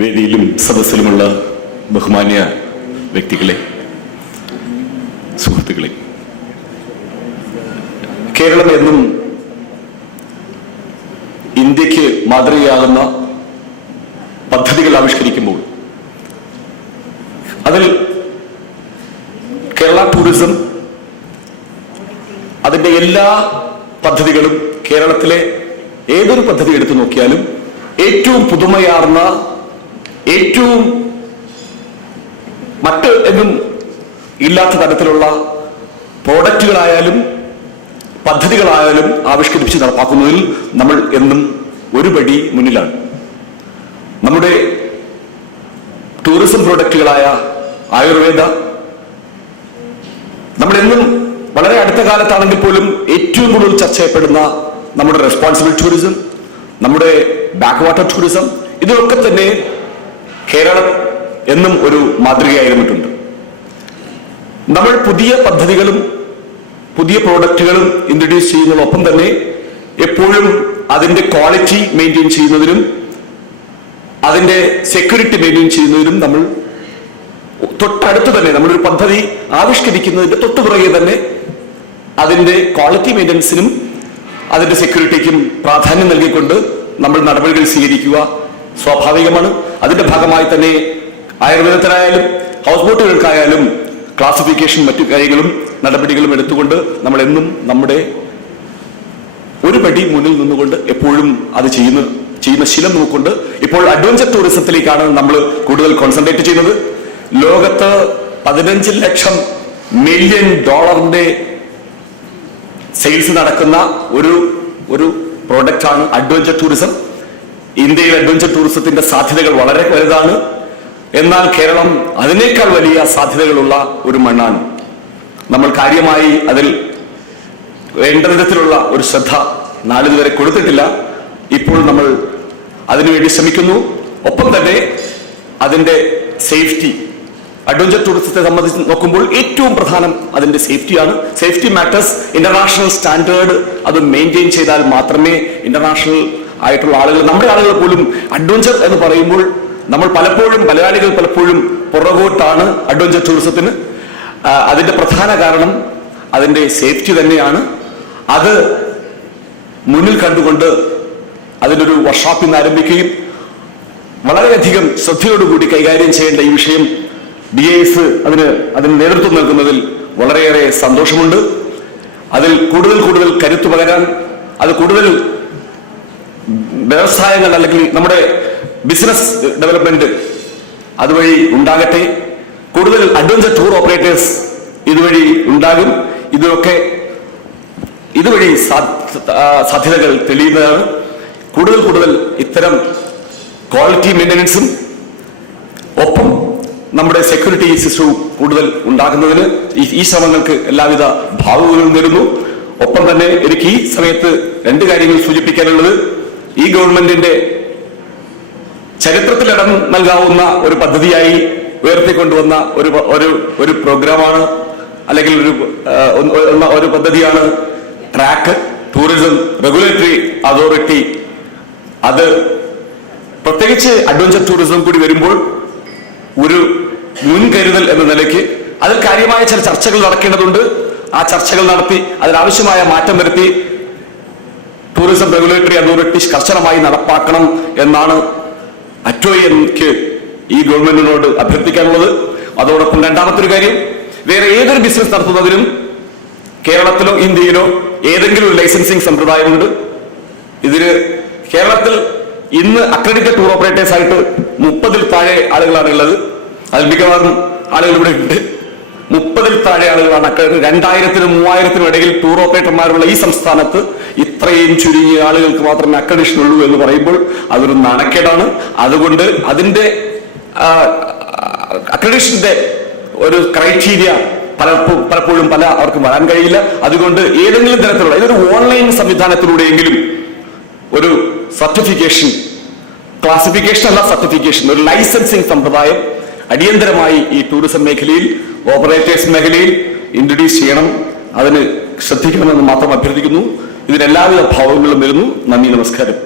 വേദിയിലും സദസ്സിലുമുള്ള ബഹുമാന്യ വ്യക്തികളെ, സുഹൃത്തുക്കളെ, കേരളം എന്നും ഇന്ത്യക്ക് മാതൃകയാകുന്ന പദ്ധതികൾ ആവിഷ്കരിക്കുമ്പോൾ അതിൽ കേരള ടൂറിസം അതിന്റെ എല്ലാ പദ്ധതികളും കേരളത്തിലെ ഏതൊരു പദ്ധതി എടുത്തു നോക്കിയാലും ഏറ്റവും പുതുമയാർന്ന, ഏറ്റവും മറ്റ് എങ്ങും ഇല്ലാത്ത തരത്തിലുള്ള പ്രോഡക്റ്റുകളായാലും പദ്ധതികളായാലും ആവിഷ്കരിച്ച് നടപ്പാക്കുന്നതിൽ നമ്മൾ എന്നും ഒരു പടി മുന്നിലാണ്. നമ്മുടെ ടൂറിസം പ്രോഡക്റ്റുകളായ ആയുർവേദ, നമ്മളെന്നും വളരെ അടുത്ത കാലത്താണെങ്കിൽ പോലും ഏറ്റവും കൂടുതൽ ചർച്ച ചെയ്യപ്പെടുന്ന നമ്മുടെ റെസ്പോൺസിബിൾ ടൂറിസം, നമ്മുടെ ബാക്ക് വാട്ടർ ടൂറിസം, ഇതൊക്കെ തന്നെ കേരളം എന്നും ഒരു മാതൃകയായിരുന്നിട്ടുണ്ട്. നമ്മൾ പുതിയ പദ്ധതികളും പുതിയ പ്രോഡക്റ്റുകളും ഇൻട്രൊഡ്യൂസ് ചെയ്യുന്നതോടൊപ്പം തന്നെ എപ്പോഴും അതിന്റെ ക്വാളിറ്റി മെയിൻറ്റെയിൻ ചെയ്യുന്നതിനും അതിന്റെ സെക്യൂരിറ്റി മെയിൻറ്റെയിൻ ചെയ്യുന്നതിനും നമ്മൾ തൊട്ടടുത്ത് തന്നെ നമ്മളൊരു പദ്ധതി ആവിഷ്കരിക്കുന്നതിന്റെ തൊട്ടുപുറകെ തന്നെ അതിന്റെ ക്വാളിറ്റി മെയിൻ്റനൻസിനും അതിന്റെ സെക്യൂരിറ്റിക്കും പ്രാധാന്യം നൽകിക്കൊണ്ട് നമ്മൾ നടപടികൾ സ്വീകരിക്കുക സ്വാഭാവികമാണ്. അതിന്റെ ഭാഗമായി തന്നെ ആയുർവേദത്തിനായാലും ഹൗസ് ബോട്ടുകൾക്കായാലും ക്ലാസിഫിക്കേഷൻ മറ്റു കാര്യങ്ങളും നടപടികളും എടുത്തുകൊണ്ട് നമ്മൾ എന്നും നമ്മുടെ ഒരു പടി മുന്നിൽ നിന്നുകൊണ്ട് എപ്പോഴും അത് ചെയ്യുന്ന ശീലം നോക്കൊണ്ട് ഇപ്പോൾ അഡ്വഞ്ചർ ടൂറിസത്തിലേക്കാണ് നമ്മൾ കൂടുതൽ കോൺസെൻട്രേറ്റ് ചെയ്യുന്നത്. ലോകത്ത് 15 ലക്ഷം മില്യൺ ഡോളറിന്റെ സെയിൽസ് നടക്കുന്ന ഒരു പ്രോഡക്റ്റ് ആണ് അഡ്വഞ്ചർ ടൂറിസം. ഇന്ത്യയിൽ അഡ്വഞ്ചർ ടൂറിസത്തിന്റെ സാധ്യതകൾ വളരെ വലുതാണ്. എന്നാൽ കേരളം അതിനേക്കാൾ വലിയ സാധ്യതകളുള്ള ഒരു മണ്ണാണ്. നമ്മൾ കാര്യമായി അതിൽ വേണ്ട വിധത്തിലുള്ള ഒരു ശ്രദ്ധ നാളിതുവരെ കൊടുത്തിട്ടില്ല. ഇപ്പോൾ നമ്മൾ അതിനുവേണ്ടി ശ്രമിക്കുന്നു. ഒപ്പം തന്നെ അതിന്റെ സേഫ്റ്റി, അഡ്വഞ്ചർ ടൂറിസത്തെ സംബന്ധിച്ച് നോക്കുമ്പോൾ ഏറ്റവും പ്രധാനം അതിന്റെ സേഫ്റ്റിയാണ്. Safety matters. ഇന്റർനാഷണൽ സ്റ്റാൻഡേർഡ് അത് മെയിൻറ്റെയിൻ ചെയ്താൽ മാത്രമേ ഇന്റർനാഷണൽ ആയിട്ടുള്ള ആളുകൾ, നമ്മുടെ ആളുകൾ പോലും അഡ്വഞ്ചർ എന്ന് പറയുമ്പോൾ നമ്മൾ പലപ്പോഴും മലയാളികൾ പലപ്പോഴും പുറകോട്ടാണ് അഡ്വഞ്ചർ ടൂറിസത്തിന്. അതിന്റെ പ്രധാന കാരണം അതിന്റെ സേഫ്റ്റി തന്നെയാണ്. അത് മുന്നിൽ കണ്ടുകൊണ്ട് അതിനൊരു വർക്ക്ഷോപ്പിൽ നിന്ന് ആരംഭിക്കുകയും വളരെയധികം ശ്രദ്ധയോടുകൂടി കൈകാര്യം ചെയ്യേണ്ട ഈ വിഷയം DAS അതിന് നേതൃത്വം നൽകുന്നതിൽ വളരെയേറെ സന്തോഷമുണ്ട്. അതിൽ കൂടുതൽ കരുത്തു പകരാൻ, അത് കൂടുതൽ വ്യവസായങ്ങൾ അല്ലെങ്കിൽ നമ്മുടെ ബിസിനസ് ഡെവലപ്മെന്റ് അതുവഴി ഉണ്ടാകട്ടെ. കൂടുതൽ അഡ്വഞ്ചർ ടൂർ ഓപ്പറേറ്റേഴ്സ് ഇതുവഴി ഉണ്ടാകും. ഇതുവഴി സാധ്യതകൾ തെളിയുന്നതാണ്. കൂടുതൽ ഇത്തരം ക്വാളിറ്റി മെയിൻ്റനൻസും ഒപ്പം നമ്മുടെ സെക്യൂരിറ്റി സിസ്റ്റവും കൂടുതൽ ഉണ്ടാകുന്നതിന് ഈ ശ്രമങ്ങൾക്ക് എല്ലാവിധ ഭാവുകളും നേരുന്നു. ഒപ്പം തന്നെ എനിക്ക് ഈ സമയത്ത് 2 കാര്യങ്ങൾ സൂചിപ്പിക്കാനുള്ളത്, ഈ ഗവൺമെന്റിന്റെ ചരിത്രത്തിൽ ഇടം നൽകാവുന്ന ഒരു പദ്ധതിയായി ഉയർത്തിക്കൊണ്ടുവന്ന ഒരു പ്രോഗ്രാമാണ് അല്ലെങ്കിൽ ഒരു പദ്ധതിയാണ് ട്രാക്ക് ടൂറിസം റെഗുലേറ്ററി അതോറിറ്റി. അത് പ്രത്യേകിച്ച് അഡ്വഞ്ചർ ടൂറിസം കൂടി വരുമ്പോൾ ഒരു മുൻകരുതൽ എന്ന നിലയ്ക്ക് അതിൽ കാര്യമായ ചില ചർച്ചകൾ നടക്കേണ്ടതുണ്ട്. ആ ചർച്ചകൾ നടത്തി അതിനാവശ്യമായ മാറ്റം വരുത്തി ടൂറിസം റെഗുലേറ്ററി അതോറിറ്റി കർശനമായി നടപ്പാക്കണം എന്നാണ് ATOAI ഈ ഗവൺമെന്റിനോട് അഭ്യർത്ഥിക്കാനുള്ളത്. അതോടൊപ്പം രണ്ടാമത്തെ കാര്യം, വേറെ ഏതൊരു ബിസിനസ് നടത്തുന്നതിനും കേരളത്തിലോ ഇന്ത്യയിലോ ഏതെങ്കിലും ഒരു ലൈസൻസിങ് സമ്പ്രദായമുണ്ട്. ഇതിന് കേരളത്തിൽ ഇന്ന് അക്രഡിറ്റഡ് ടൂർ ഓപ്പറേറ്റേഴ്സ് ആയിട്ട് 30-ൽ താഴെ ആളുകളാണ് ഉള്ളത്. അതിൽ മിക്കവാറും ആളുകൾ ഇവിടെ ഉണ്ട്. 30-ൽ താഴെ ആളുകളാണ് അക്രഡിറ്റഡ്. 2000-നും 3000-നും ഇടയിൽ ടൂർ ഓപ്പറേറ്റർമാരുള്ള ഈ സംസ്ഥാനത്ത് ഇത്രയും ചുരുങ്ങിയ ആളുകൾക്ക് മാത്രമേ അക്രഡിഷൻ ഉള്ളൂ എന്ന് പറയുമ്പോൾ അതൊരു നാണക്കേടാണ്. അതുകൊണ്ട് അതിന്റെ അക്രഡിഷന്റെ ഒരു ക്രൈറ്റീരിയ പലപ്പോഴും അവർക്കും വരാൻ കഴിയില്ല. അതുകൊണ്ട് ഏതെങ്കിലും തരത്തിലുള്ള ഇതൊരു ഓൺലൈൻ സംവിധാനത്തിലൂടെയെങ്കിലും ഒരു സർട്ടിഫിക്കേഷൻ, ക്ലാസിഫിക്കേഷൻ അല്ല സർട്ടിഫിക്കേഷൻ, ഒരു ലൈസൻസിങ് സമ്പ്രദായം അടിയന്തരമായി ഈ ടൂറിസം മേഖലയിൽ, ഓപ്പറേറ്റേഴ്സ് മേഖലയിൽ ഇൻട്രൊഡ്യൂസ് ചെയ്യണം. അതിന് ശ്രദ്ധിക്കണമെന്ന് മാത്രം അഭ്യർത്ഥിക്കുന്നു. ഇതിന് എല്ലാവിധ ഭാവങ്ങളും വരുന്നു. നന്ദി, നമസ്കാരം.